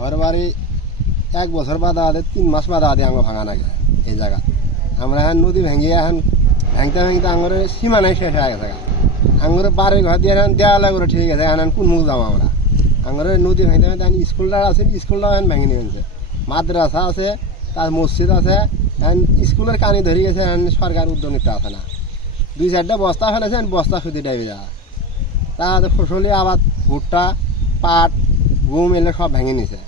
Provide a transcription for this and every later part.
আমার বাড়ি 1 বছর বাদে 3 মাস বাদে আঙ্গ ভাঙা নাগে এই জায়গা। আমরা এখন নদী ভেঙে এখন ভাঙতে আঙ্গরে সীমানায় শেষ হয়ে গেছে। আঙ্গরে বাড়ি ঘর দিয়ে এখন দেওয়ালে করে ঠিক আছে, এখন কোন মুখ যাবো আমরা। আঙ্গরে নদী ভাঙতে এখন স্কুলটা আছে, স্কুলটাও এখন ভেঙে নিয়েছে। মাদ্রাসা আছে, তার মসজিদ আছে, এখন স্কুলের কানি ধরে গেছে, এখন সরকার উদ্যোগ নিতে আসে না। 2-4টা বস্তা ফেলেছেন, বস্তা শুধু ডাইবে যাওয়া। তার ফসলি আবাদ ভুট্টা, পাট, গম এলে সব ভেঙে নিছে।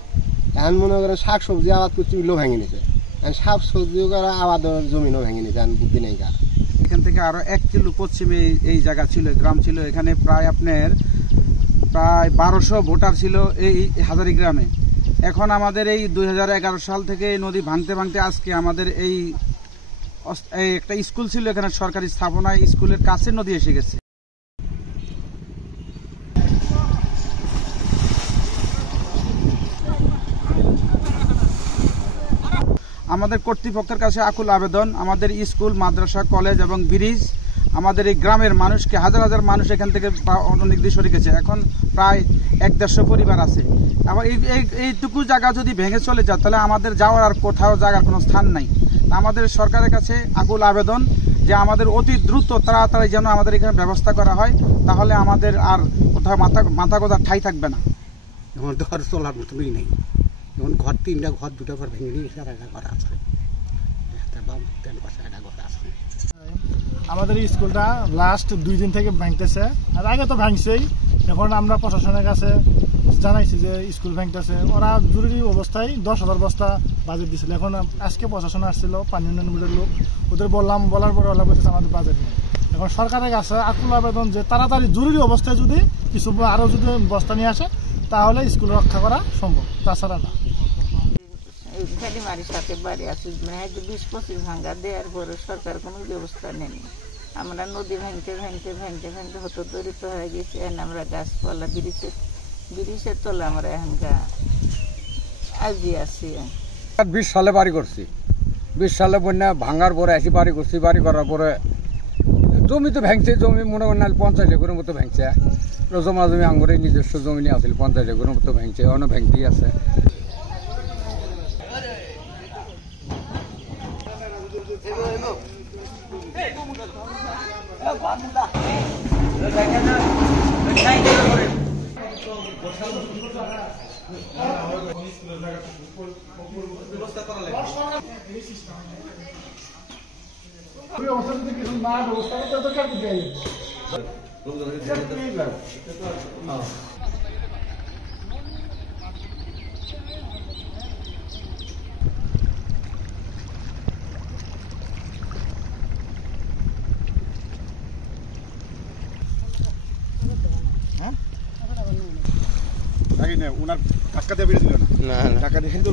এখন মনে করেন শাক সবজি আবাদ করতে এগুলো ভেঙে নিছে। এখন শাক সবজিও করা আবাদের জমিনও ভেঙে নিছে, এখন বুদ্ধি নেই কার। এখান থেকে আরো 1 কিলো পশ্চিমে এই জায়গা ছিল, গ্রাম ছিল। এখানে প্রায় 1200 ভোটার ছিল এই হাজারি গ্রামে। এখন আমাদের এই 2011 সাল থেকে নদী ভাঙতে আজকে আমাদের এই একটা স্কুল ছিল এখানে, সরকারি স্থাপনায়, স্কুলের কাছে নদী এসে গেছে। আমাদের কর্তৃপক্ষের কাছে আকুল আবেদন, আমাদের স্কুল, মাদ্রাসা, কলেজ এবং ব্রিজ, আমাদের এই গ্রামের মানুষকে, হাজার মানুষ এখান থেকে অনেক দিন সরে গেছে। এখন প্রায় 1-150 পরিবার আছে। আবার এইটুকু জায়গা যদি ভেঙে চলে যায় তাহলে আমাদের যাওয়ার আর কোথাও জায়গার কোনো স্থান নাই। আমাদের সরকারের কাছে আকুল আবেদন যে আমাদের অতি দ্রুত তাড়াতাড়ি যেন আমাদের এখানে ব্যবস্থা করা হয়, তাহলে আমাদের আর কোথাও মাথা গোঁজার ঠাঁই থাকবে না। এখন ঘর চলার মতনই নেই। এখন ঘর 3টা ঘর 2টা ঘর ভেঙে নিয়ে একটা ঘর আছে, আমাদের স্কুলটা লাস্ট 2 দিন থেকে ভাঙতেছে, আর আগে তো ভাঙছেই। এখন আমরা প্রশাসনের কাছে জানাইছি যে স্কুল ভাঙতেছে। ওরা জরুরি অবস্থায় 10,000 বস্তা বাজেট দিয়েছিল। এখন আজকে প্রশাসন আসছিল, পানি উন্নয়ন বোর্ডের লোক, ওদের বলার পরে ওরা বলতেছে আমাদের বাজেট নেই। এখন সরকারের কাছে আকুল আবেদন যে তাড়াতাড়ি জরুরি অবস্থায় যদি কিছু আরও যদি বস্তা নিয়ে আসে তাহলে স্কুল রক্ষা করা সম্ভব, তাছাড়া না। খালিমারির সাথে বাড়ি আছে, 20-25 ভাঙ্গা দেওয়ার পরে সরকার কোনো ব্যবস্থা নেয়নি। আমরা নদী ভাঙতে হতো দরিত হয়ে গেছি। এখন আমরা গাছপালা ব্রিজের তলে আমরা এখন আজি আছি। 20 সালে বাড়ি করছি, 20 সালে বন্যা ভাঙার পরে আসি বাড়ি করছি। বাড়ি করার পরে জমি তো ভেঙছে, জমি মনে করেন 50 একরের মতো ভেঙছে। জমা জমি আঙ্গুরের নিজস্ব জমি নিয়ে আসছিল, 50 একরের মতো ভেঙছে, অনেক ভেঙতেই আছে। ওনার টাকা দিয়ে বেরিয়ে দিল না, টাকা দিয়ে তো